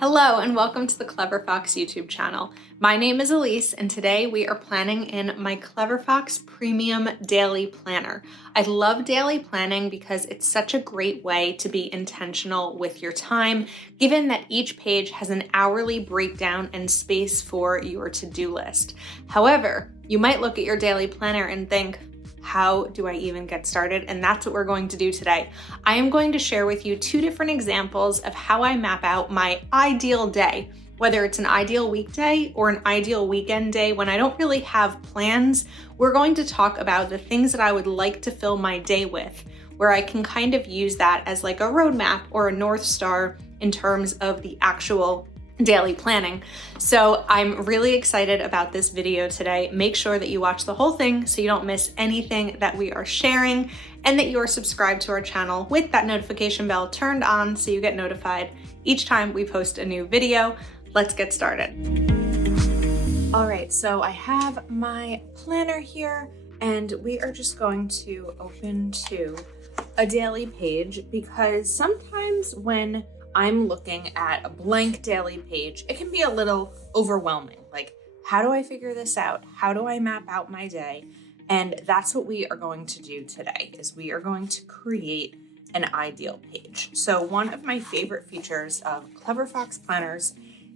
Hello and welcome to the Clever Fox YouTube channel. My name is Ilysse and today we are planning in my Clever Fox Premium Daily Planner. I love daily planning because it's such a great way to be intentional with your time, given that each page has an hourly breakdown and space for your to-do list. However, you might look at your daily planner and think, how do I even get started? And that's what we're going to do today. I am going to share with you two different examples of how I map out my ideal day, whether it's an ideal weekday or an ideal weekend day when I don't really have plans. We're going to talk about the things that I would like to fill my day with, where I can kind of use that as like a roadmap or a North Star in terms of the actual daily planning. So I'm really excited about this video today. Make sure that you watch the whole thing so you don't miss anything that we are sharing, and that you are subscribed to our channel with that notification bell turned on so you get notified each time we post a new video. Let's get started. All right, so I have my planner here and we are just going to open to a daily page because sometimes when I'm looking at a blank daily page, it can be a little overwhelming. Like, how do I figure this out? How do I map out my day? And that's what we are going to do today, is we are going to create an ideal page. So one of my favorite features of Clever Fox planners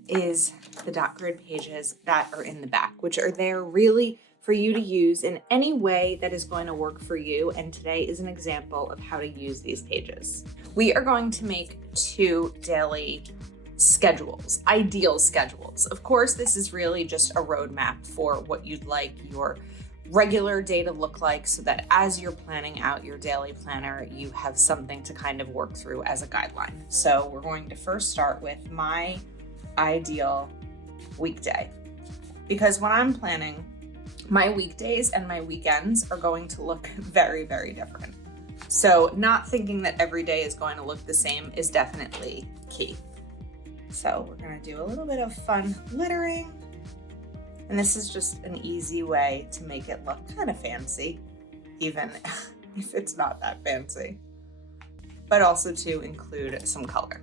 is the dot grid pages that are in the back, which are there really for you to use in any way that is going to work for you. And today is an example of how to use these pages. We are going to make two daily schedules, ideal schedules. Of course, this is really just a roadmap for what you'd like your regular day to look like so that as you're planning out your daily planner, you have something to kind of work through as a guideline. So we're going to first start with my ideal weekday, because when I'm planning, my weekdays and my weekends are going to look very, very different. So not thinking that every day is going to look the same is definitely key. So we're going to do a little bit of fun lettering. And this is just an easy way to make it look kind of fancy, even if it's not that fancy, but also to include some color.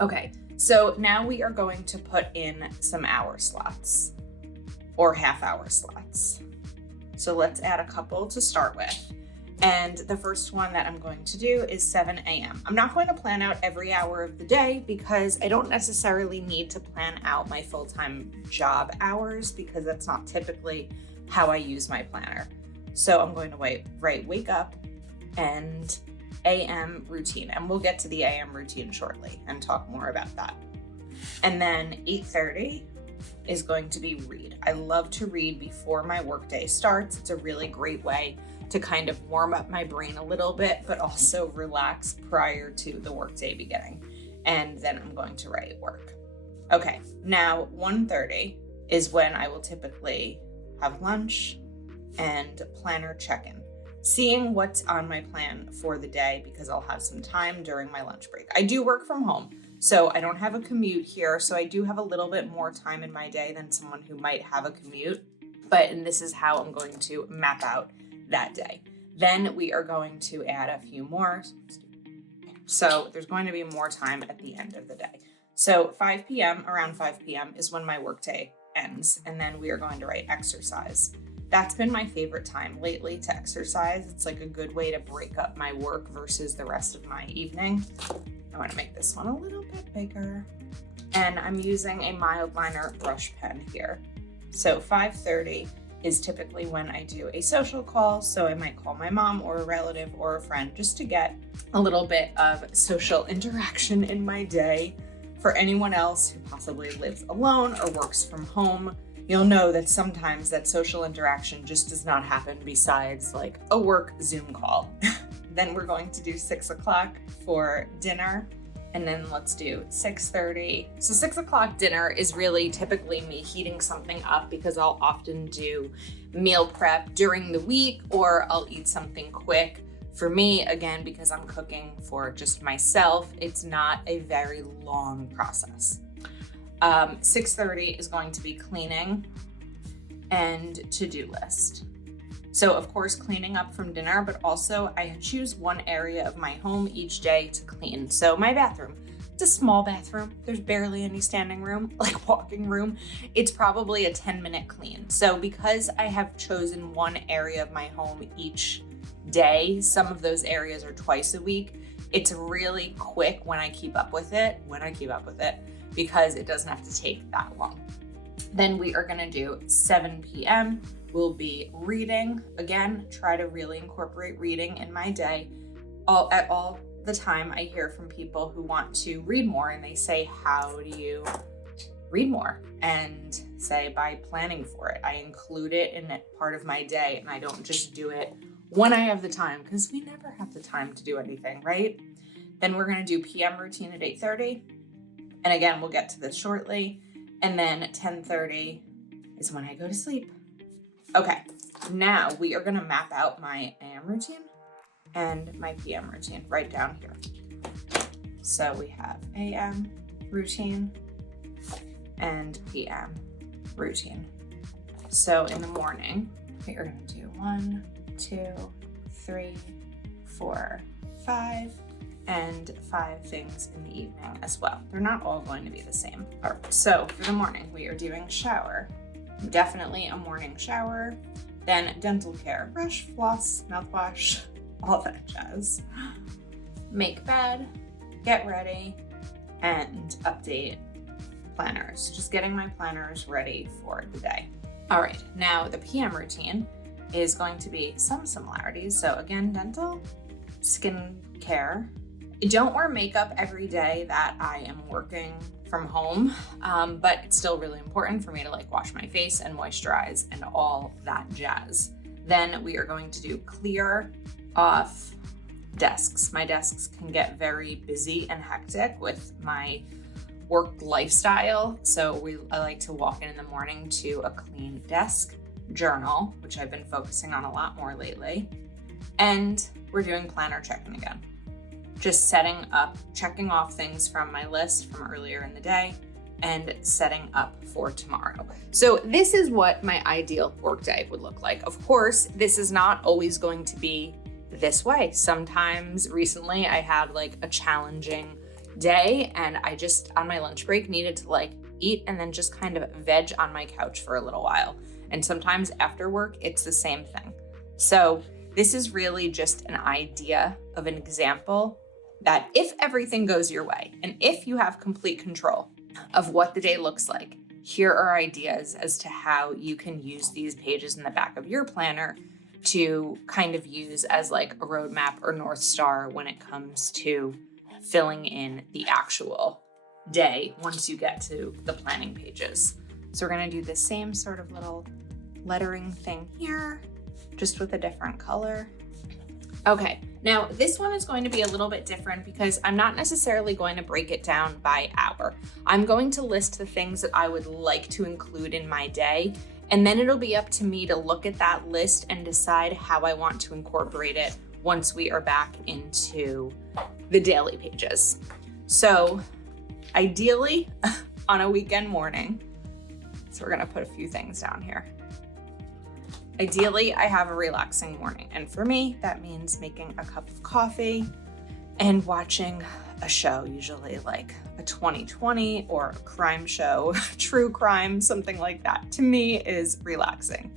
Okay, so now we are going to put in some hour slots or half-hour slots. So let's add a couple to start with. And the first one that I'm going to do is 7 a.m. I'm not going to plan out every hour of the day because I don't necessarily need to plan out my full-time job hours because that's not typically how I use my planner. So I'm going to write wake up and AM routine, and we'll get to the AM routine shortly and talk more about that. And then 8:30 is going to be read. I love to read before my workday starts. It's a really great way to kind of warm up my brain a little bit, but also relax prior to the workday beginning. And then I'm going to write work. Okay, now 1:30 is when I will typically have lunch and planner check-in, seeing what's on my plan for the day because I'll have some time during my lunch break. I do work from home, so I don't have a commute here, so I do have a little bit more time in my day than someone who might have a commute, and this is how I'm going to map out that day. Then we are going to add a few more. So there's going to be more time at the end of the day. So 5 p.m., around 5 p.m. is when my workday ends, and then we are going to write exercise. That's been my favorite time lately to exercise. It's like a good way to break up my work versus the rest of my evening. I want to make this one a little bit bigger. And I'm using a mild liner brush pen here. So 5:30 is typically when I do a social call. So I might call my mom or a relative or a friend just to get a little bit of social interaction in my day. For anyone else who possibly lives alone or works from home, you'll know that sometimes that social interaction just does not happen besides like a work Zoom call. Then we're going to do 6 o'clock for dinner. And then let's do 6:30. So 6 o'clock dinner is really typically me heating something up because I'll often do meal prep during the week or I'll eat something quick. For me, again, because I'm cooking for just myself, it's not a very long process. 6:30 is going to be cleaning and to-do list. So of course, cleaning up from dinner, but also I choose one area of my home each day to clean. So my bathroom, It's a small bathroom. There's barely any standing room, like walking room. It's probably a 10-minute clean. So because I have chosen one area of my home each day, some of those areas are twice a week. It's really quick when I keep up with it, because it doesn't have to take that long. Then we are gonna do 7 p.m. We'll be reading. Again, try to really incorporate reading in my day. At all the time, I hear from people who want to read more and they say, how do you read more? And say, by planning for it. I include it in part of my day and I don't just do it when I have the time, because we never have the time to do anything, right? Then we're gonna do PM routine at 8:30. And again, we'll get to this shortly. And then 10:30 is when I go to sleep. Okay, now we are gonna map out my AM routine and my PM routine right down here. So we have AM routine and PM routine. So in the morning, we are gonna do 1, 2, 3, 4, 5, and 5 things in the evening as well. They're not all going to be the same. All right, so for the morning, we are doing shower. Definitely a morning shower. Then dental care, brush, floss, mouthwash, all that jazz. Make bed, get ready, and update planners. Just getting my planners ready for the day. All right, now the PM routine is going to be some similarities. So again, dental, skin care. I don't wear makeup every day that I am working from home, but it's still really important for me to like wash my face and moisturize and all that jazz. Then we are going to do clear off desks. My desks can get very busy and hectic with my work lifestyle. So I like to walk in the morning to a clean desk, journal, which I've been focusing on a lot more lately. And we're doing planner checking again. Just setting up, checking off things from my list from earlier in the day and setting up for tomorrow. So this is what my ideal workday would look like. Of course, this is not always going to be this way. Sometimes recently I had like a challenging day and I just on my lunch break needed to like eat and then just kind of veg on my couch for a little while. And sometimes after work, it's the same thing. So this is really just an idea of an example that if everything goes your way and if you have complete control of what the day looks like, here are ideas as to how you can use these pages in the back of your planner to kind of use as like a roadmap or North Star when it comes to filling in the actual day once you get to the planning pages. So we're gonna do the same sort of little lettering thing here, just with a different color. Okay, now this one is going to be a little bit different because I'm not necessarily going to break it down by hour. I'm going to list the things that I would like to include in my day, and then it'll be up to me to look at that list and decide how I want to incorporate it once we are back into the daily pages. So ideally on a weekend morning, so we're gonna put a few things down here. Ideally, I have a relaxing morning. And for me, that means making a cup of coffee and watching a show, usually like a 2020 or a crime show, true crime, something like that. To me is relaxing.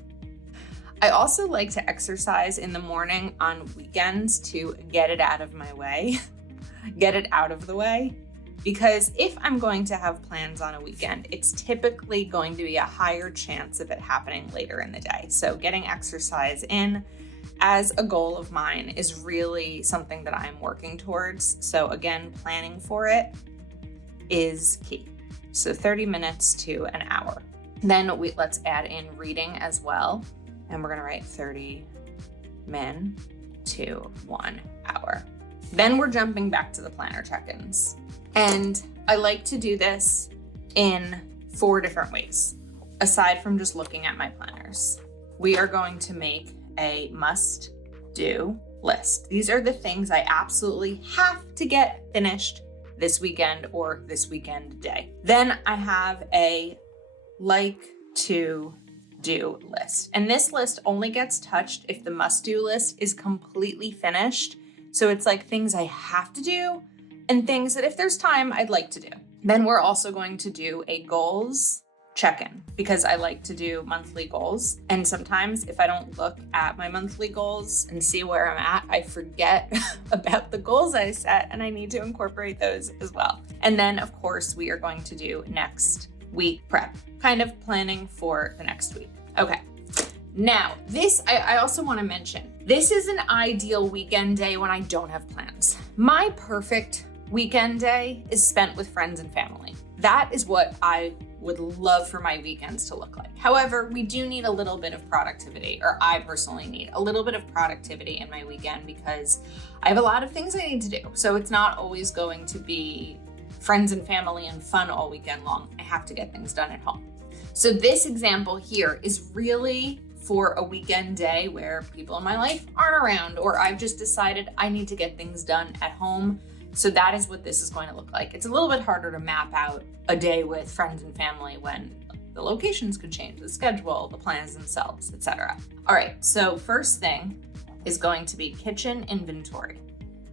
I also like to exercise in the morning on weekends to get it out of my way, get it out of the way. Because if I'm going to have plans on a weekend, it's typically going to be a higher chance of it happening later in the day. So getting exercise in as a goal of mine is really something that I'm working towards. So again, planning for it is key. So 30 minutes to an hour. Then let's add in reading as well. And we're gonna write 30 min to 1 hour. Then we're jumping back to the planner check-ins. And I like to do this in 4 different ways, aside from just looking at my planners. We are going to make a must-do list. These are the things I absolutely have to get finished this weekend or this weekend day. Then I have a like-to-do list. And this list only gets touched if the must-do list is completely finished. So it's like things I have to do and things that if there's time, I'd like to do. Then we're also going to do a goals check-in because I like to do monthly goals. And sometimes if I don't look at my monthly goals and see where I'm at, I forget about the goals I set, and I need to incorporate those as well. And then of course we are going to do next week prep, kind of planning for the next week. Okay. Now this, I also want to mention, this is an ideal weekend day when I don't have plans. My perfect weekend day is spent with friends and family. That is what I would love for my weekends to look like. However, we do need a little bit of productivity, or I personally need a little bit of productivity in my weekend because I have a lot of things I need to do. So it's not always going to be friends and family and fun all weekend long. I have to get things done at home. So this example here is really for a weekend day where people in my life aren't around, or I've just decided I need to get things done at home. So that is what this is going to look like. It's a little bit harder to map out a day with friends and family when the locations could change, the schedule, the plans themselves, etc. All right, so first thing is going to be kitchen inventory.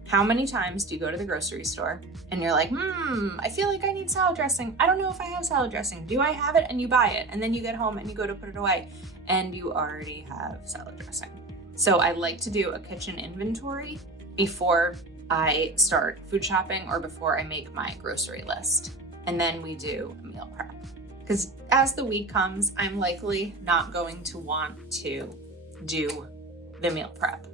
How many times do you go to the grocery store and you're like, I feel like I need salad dressing. I don't know if I have salad dressing. Do I have it? And you buy it. And then you get home and you go to put it away and you already have salad dressing. So I like to do a kitchen inventory before I start food shopping or before I make my grocery list. And then we do a meal prep. Because as the week comes, I'm likely not going to want to do the meal prep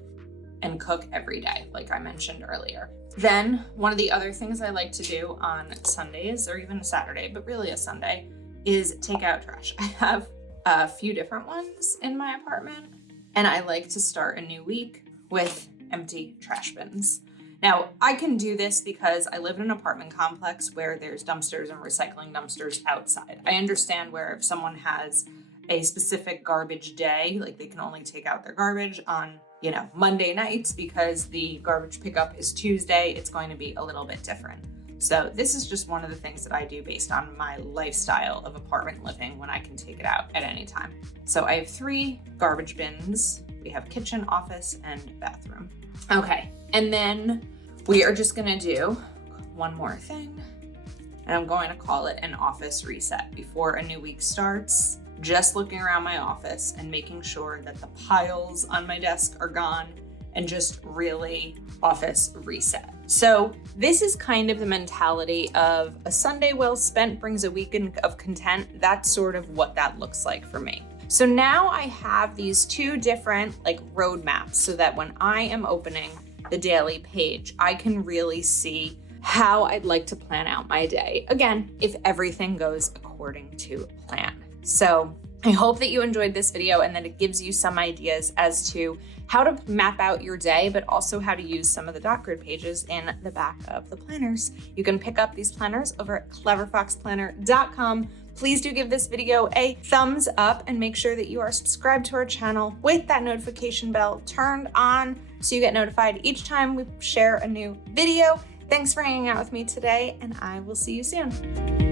and cook every day, like I mentioned earlier. Then one of the other things I like to do on Sundays, or even a Saturday, but really a Sunday, is take out trash. I have a few different ones in my apartment, and I like to start a new week with empty trash bins. Now, I can do this because I live in an apartment complex where there's dumpsters and recycling dumpsters outside. I understand where if someone has a specific garbage day, like they can only take out their garbage on, Monday nights because the garbage pickup is Tuesday, it's going to be a little bit different. So this is just one of the things that I do based on my lifestyle of apartment living when I can take it out at any time. So I have 3 garbage bins. We have kitchen, office, and bathroom. Okay, and then we are just gonna do one more thing, and I'm going to call it an office reset. Before a new week starts, just looking around my office and making sure that the piles on my desk are gone and just really office reset. So this is kind of the mentality of a Sunday well spent brings a weekend of content. That's sort of what that looks like for me. So now I have these 2 different roadmaps so that when I am opening the daily page, I can really see how I'd like to plan out my day. Again, if everything goes according to plan. So I hope that you enjoyed this video and that it gives you some ideas as to how to map out your day, but also how to use some of the dot grid pages in the back of the planners. You can pick up these planners over at cleverfoxplanner.com. Please do give this video a thumbs up and make sure that you are subscribed to our channel with that notification bell turned on so you get notified each time we share a new video. Thanks for hanging out with me today, and I will see you soon.